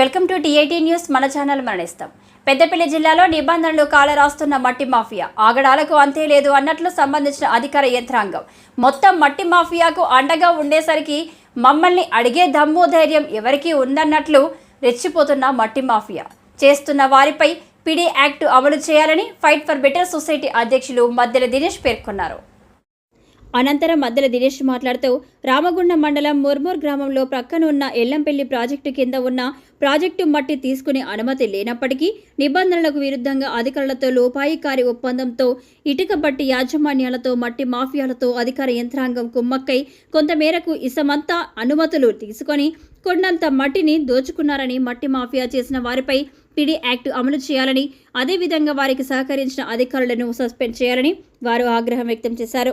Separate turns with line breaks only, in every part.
Welcome to TIT news. మన channel మరణిస్తాం. పెద్దపల్లి జిల్లాలో నిబంధనలు కాలరాస్తున్న మట్టి మాఫియా. ఆగడాలకు అంతే లేదు అన్నట్లు సంబంధించిన అధికార యంత్రాంగం. మొత్తం మట్టి మాఫియాకు అండగా ఉండేసరికి మమ్మల్ని అడిగే దమ్ము ధైర్యం ఎవరికీ ఉందన్నట్లు రెచ్చిపోతున్న మట్టి మాఫియా. చేస్తున్న వారిపై పిడి యాక్ట్ అమలు చేయాలని ఫైట్ ఫర్ బెటర్ సొసైటీ అధ్యక్షులు మద్దెల దినేష్ పేర్కొన్నారు. అనంతరం మద్దెల దినేష్ మాట్లాడుతూ రామగుండం మండలం ముర్మూర్ గ్రామంలో ప్రక్కన ఉన్న ఎల్లంపల్లి ప్రాజెక్టు కింద ఉన్న ప్రాజెక్టు మట్టి తీసుకునే అనుమతి లేనప్పటికీ నిబంధనలకు విరుద్ధంగా అధికారులతో లోపాయికారి ఒప్పందంతో ఇటుక బట్టి యాజమాన్యాలతో మట్టి మాఫియాలతో అధికార యంత్రాంగం కుమ్మక్కై కొంతమేరకు ఇసమంతా అనుమతులు తీసుకొని కొండంత మట్టిని దోచుకున్నారని మట్టి మాఫియా చేసిన వారిపై పిడి యాక్ట్ అమలు చేయాలని అదేవిధంగా వారికి సహకరించిన అధికారులను సస్పెండ్ చేయాలని వారు ఆగ్రహం వ్యక్తం చేశారు.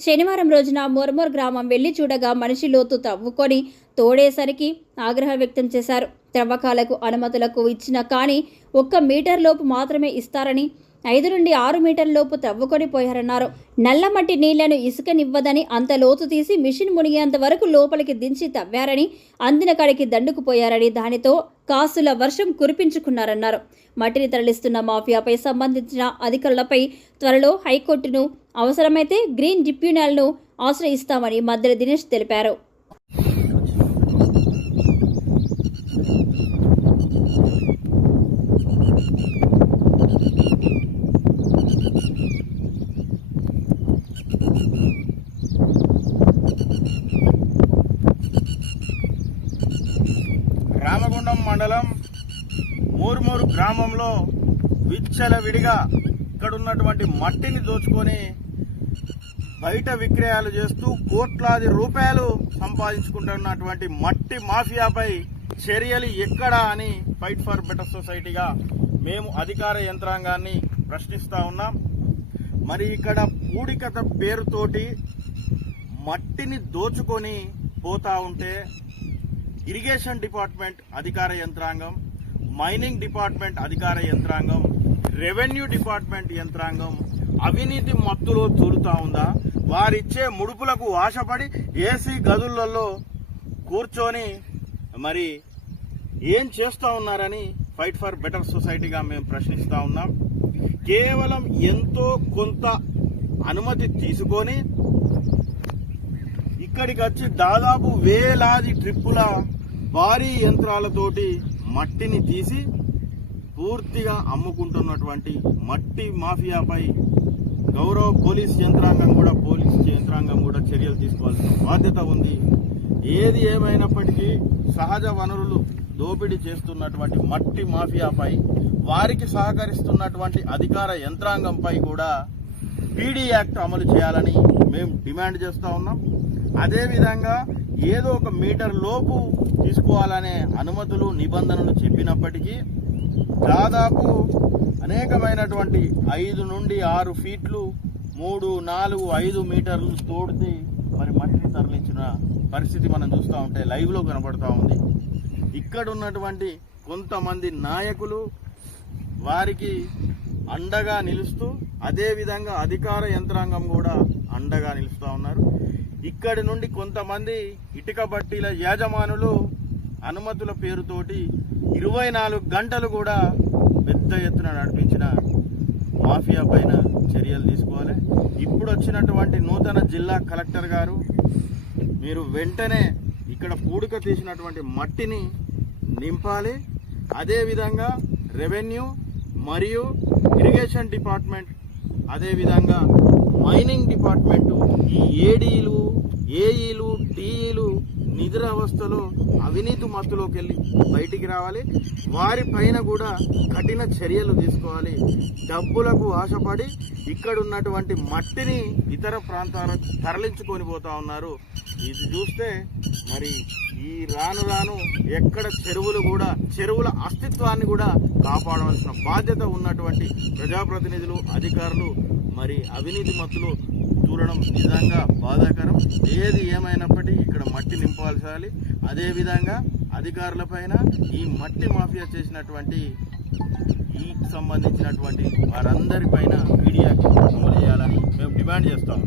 శనివారం రోజున మోర్మోర్ గ్రామం వెళ్ళి చూడగా మనిషి లోతు తవ్వుకొని తోడేసరికి ఆగ్రహం వ్యక్తం చేశారు. త్రవ్వకాలకు అనుమతులకు ఇచ్చిన కానీ ఒక్క మీటర్ లోపు మాత్రమే ఇస్తారని ఐదు నుండి ఆరు మీటర్ల లోపు తవ్వుకొని పోయారన్నారు. నల్లమట్టి నీళ్ళను ఇసుకనివ్వదని అంత లోతు తీసి మిషన్ మునిగేంత వరకు లోపలికి దించి తవ్వారని అందిన కాడికి దండుకుపోయారని దానితో కాసుల వర్షం కురిపించుకున్నారన్నారు. మట్టిని తరలిస్తున్న మాఫియాపై సంబంధించిన అధికారులపై త్వరలో హైకోర్టును అవసరమైతే గ్రీన్ ట్రిబ్యునల్ను ఆశ్రయిస్తామని మద్దెల దినేష్ తెలిపారు
రామగుండం మండలం మూరుమూరు గ్రామంలో విచ్చలవిడిగా ఇక్కడ ఉన్నటువంటి మట్టిని దోచుకొని బయట విక్రయాలు చేస్తూ కోట్లాది రూపాయలు సంపాదించుకుంటున్నటువంటి మట్టి మాఫియాపై చర్యలు ఎక్కడా అని ఫైట్ ఫర్ బెటర్ సొసైటీగా మేము అధికార యంత్రాంగాన్ని ప్రశ్నిస్తా ఉన్నాం. మరి ఇక్కడ పూడికత పేరుతోటి మట్టిని దోచుకొని పోతా ఉంటే ఇరిగేషన్ డిపార్ట్మెంట్ అధికార యంత్రాంగం మైనింగ్ డిపార్ట్మెంట్ అధికార యంత్రాంగం రెవెన్యూ డిపార్ట్మెంట్ యంత్రాంగం అవినీతి మత్తులో తూలుతా ఉందా? వారిచ్చే ముడుపులకు ఆశపడి ఏసీ గదులలో కూర్చొని మరి ఏం చేస్తూ ఉన్నారని ఫైట్ ఫర్ బెటర్ సొసైటీగా మేము ప్రశ్నిస్తూ ఉన్నాం. కేవలం ఎంతో కొంత అనుమతి తీసుకొని ఇక్కడికి వచ్చి దాదాపు వేలాది ట్రిప్పుల భారీ యంత్రాలతోటి మట్టిని తీసి పూర్తిగా అమ్ముకుంటున్నటువంటి మట్టి మాఫియాపై గౌరవ పోలీస్ యంత్రాంగం కూడా పోలీస్ యంత్రాంగం కూడా చర్యలు తీసుకోవాల్సిన బాధ్యత ఉంది. ఏది ఏమైనప్పటికీ సహజ వనరులు దోపిడీ చేస్తున్నటువంటి మట్టి మాఫియాపై వారికి సహకరిస్తున్నటువంటి అధికార యంత్రాంగంపై కూడా పీడీ యాక్ట్ అమలు చేయాలని మేము డిమాండ్ చేస్తూ ఉన్నాం. అదేవిధంగా ఏదో ఒక మీటర్ లోపు తీసుకోవాలనే అనుమతులు నిబంధనలు చెప్పినప్పటికీ దాదాపు అనేకమైనటువంటి ఐదు నుండి ఆరు ఫీట్లు మూడు నాలుగు ఐదు మీటర్లు తోడితే మరి మట్టిని తరలించిన పరిస్థితి మనం చూస్తూ ఉంటే లైవ్లో కనబడుతూ ఉంది. ఇక్కడ ఉన్నటువంటి కొంతమంది నాయకులు వారికి అండగా నిలుస్తూ అదేవిధంగా అధికార యంత్రాంగం కూడా అండగా నిలుస్తూ ఉన్నారు. ఇక్కడి నుండి కొంతమంది ఇటుక బట్టీల యాజమానులు అనుమతుల పేరుతోటి ఇరవై నాలుగు గంటలు కూడా పెద్ద ఎత్తున నడిపించిన మాఫియా పైన చర్యలు తీసుకోవాలి. ఇప్పుడు వచ్చినటువంటి నూతన జిల్లా కలెక్టర్ గారు మీరు వెంటనే ఇక్కడ పూడిక తీసినటువంటి మట్టిని నింపాలి. అదేవిధంగా రెవెన్యూ మరియు ఇరిగేషన్ డిపార్ట్మెంట్ అదేవిధంగా మైనింగ్ డిపార్ట్మెంటు ఈ ఏడీలు ఏఈలు టీఈలు నిద్ర అవస్థలో అవినీతి మత్తులోకి వెళ్ళి బయటికి రావాలి. వారిపైన కూడా కఠిన చర్యలు తీసుకోవాలి. డబ్బులకు ఆశపడి ఇక్కడ ఉన్నటువంటి మట్టిని ఇతర ప్రాంతాలకు తరలించుకొని పోతా ఉన్నారు. ఇది చూస్తే మరి ఈ రాను రాను ఎక్కడ చెరువులు కూడా చెరువుల అస్తిత్వాన్ని కూడా కాపాడవలసిన బాధ్యత ఉన్నటువంటి ప్రజాప్రతినిధులు అధికారులు మరి అవినీతి మత్తులు చూడడం నిజంగా బాధాకరం. ఏది ఏమైనప్పటికీ ఇక్కడ మట్టి నింపాల్సాలి. అదేవిధంగా అధికారులపైన ఈ మట్టి మాఫియా చేసినటువంటి ఈ సంబంధించినటువంటి వారందరిపైన మీడియాకి అమలు చేయాలని మేము డిమాండ్ చేస్తాం.